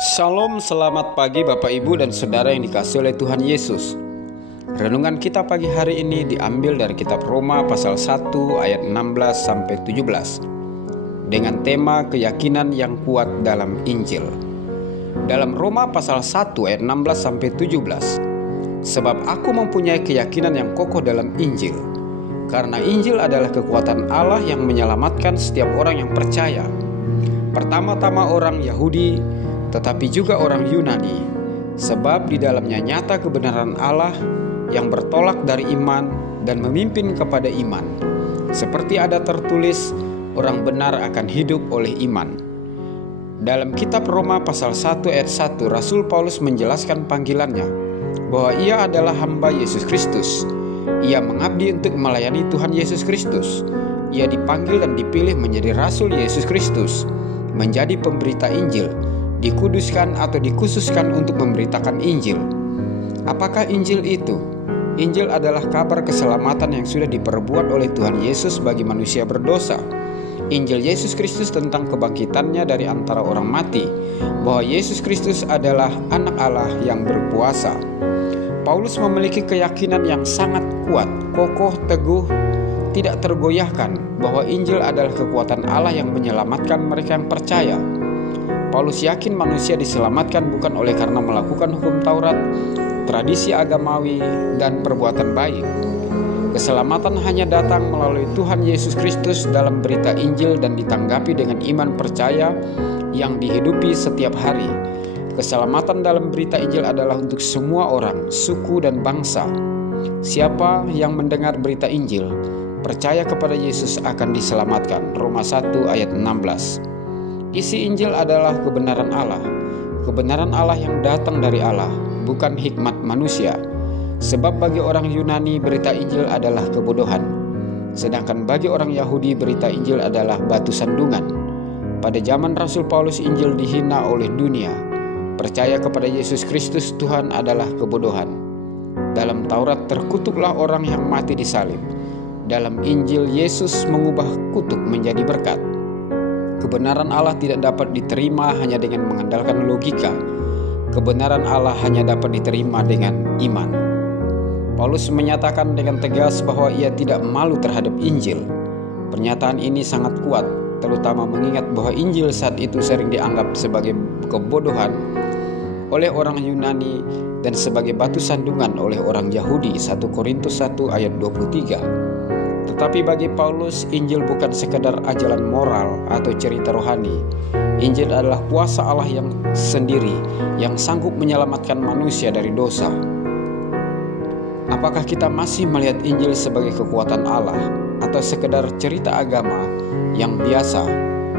Shalom, selamat pagi Bapak Ibu dan Saudara yang dikasihi oleh Tuhan Yesus. Renungan kita pagi hari ini diambil dari kitab Roma pasal 1 ayat 16 sampai 17 dengan tema keyakinan yang kuat dalam Injil. Dalam Roma pasal 1 ayat 16 sampai 17, sebab aku mempunyai keyakinan yang kokoh dalam Injil, karena Injil adalah kekuatan Allah yang menyelamatkan setiap orang yang percaya, pertama-tama orang Yahudi tetapi juga orang Yunani, sebab di dalamnya nyata kebenaran Allah yang bertolak dari iman dan memimpin kepada iman. Seperti ada tertulis, orang benar akan hidup oleh iman. Dalam kitab Roma pasal 1 ayat 1, Rasul Paulus menjelaskan panggilannya, bahwa ia adalah hamba Yesus Kristus. Ia mengabdi untuk melayani Tuhan Yesus Kristus. Ia dipanggil dan dipilih menjadi Rasul Yesus Kristus, menjadi pemberita Injil, dikuduskan atau dikhususkan untuk memberitakan Injil. Apakah Injil itu? Injil adalah kabar keselamatan yang sudah diperbuat oleh Tuhan Yesus bagi manusia berdosa. Injil Yesus Kristus tentang kebangkitannya dari antara orang mati, bahwa Yesus Kristus adalah anak Allah yang berkuasa. Paulus memiliki keyakinan yang sangat kuat, kokoh, teguh, tidak tergoyahkan, bahwa Injil adalah kekuatan Allah yang menyelamatkan mereka yang percaya. Paulus yakin manusia diselamatkan bukan oleh karena melakukan hukum Taurat, tradisi agamawi, dan perbuatan baik. Keselamatan hanya datang melalui Tuhan Yesus Kristus dalam berita Injil dan ditanggapi dengan iman percaya yang dihidupi setiap hari. Keselamatan dalam berita Injil adalah untuk semua orang, suku, dan bangsa. Siapa yang mendengar berita Injil, percaya kepada Yesus akan diselamatkan. Roma 1 ayat 16. Isi Injil adalah kebenaran Allah. Kebenaran Allah yang datang dari Allah, bukan hikmat manusia. Sebab bagi orang Yunani berita Injil adalah kebodohan, sedangkan bagi orang Yahudi berita Injil adalah batu sandungan. Pada zaman Rasul Paulus, Injil dihina oleh dunia. Percaya kepada Yesus Kristus Tuhan adalah kebodohan. Dalam Taurat terkutuklah orang yang mati di salib. Dalam Injil Yesus mengubah kutuk menjadi berkat. Kebenaran Allah tidak dapat diterima hanya dengan mengandalkan logika. Kebenaran Allah hanya dapat diterima dengan iman. Paulus menyatakan dengan tegas bahwa ia tidak malu terhadap Injil. Pernyataan ini sangat kuat, terutama mengingat bahwa Injil saat itu sering dianggap sebagai kebodohan oleh orang Yunani dan sebagai batu sandungan oleh orang Yahudi. 1 Korintus 1 ayat 23. Tetapi bagi Paulus, Injil bukan sekadar ajaran moral atau cerita rohani. Injil adalah kuasa Allah yang sendiri, yang sanggup menyelamatkan manusia dari dosa. Apakah kita masih melihat Injil sebagai kekuatan Allah atau sekadar cerita agama yang biasa?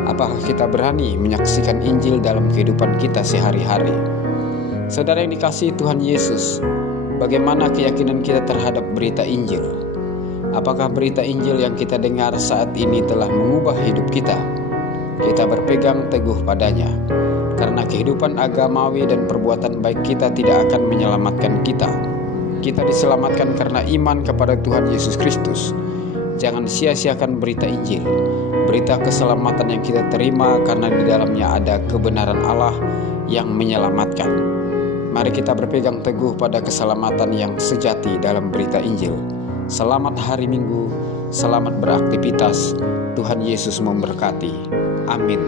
Apakah kita berani menyaksikan Injil dalam kehidupan kita sehari-hari? Saudara yang dikasihi Tuhan Yesus, bagaimana keyakinan kita terhadap berita Injil? Apakah berita Injil yang kita dengar saat ini telah mengubah hidup kita? Kita berpegang teguh padanya, karena kehidupan agamawi dan perbuatan baik kita tidak akan menyelamatkan kita. Kita diselamatkan karena iman kepada Tuhan Yesus Kristus. Jangan sia-siakan berita Injil, berita keselamatan yang kita terima karena di dalamnya ada kebenaran Allah yang menyelamatkan. Mari kita berpegang teguh pada keselamatan yang sejati dalam berita Injil. Selamat hari Minggu, selamat beraktivitas. Tuhan Yesus memberkati. Amin.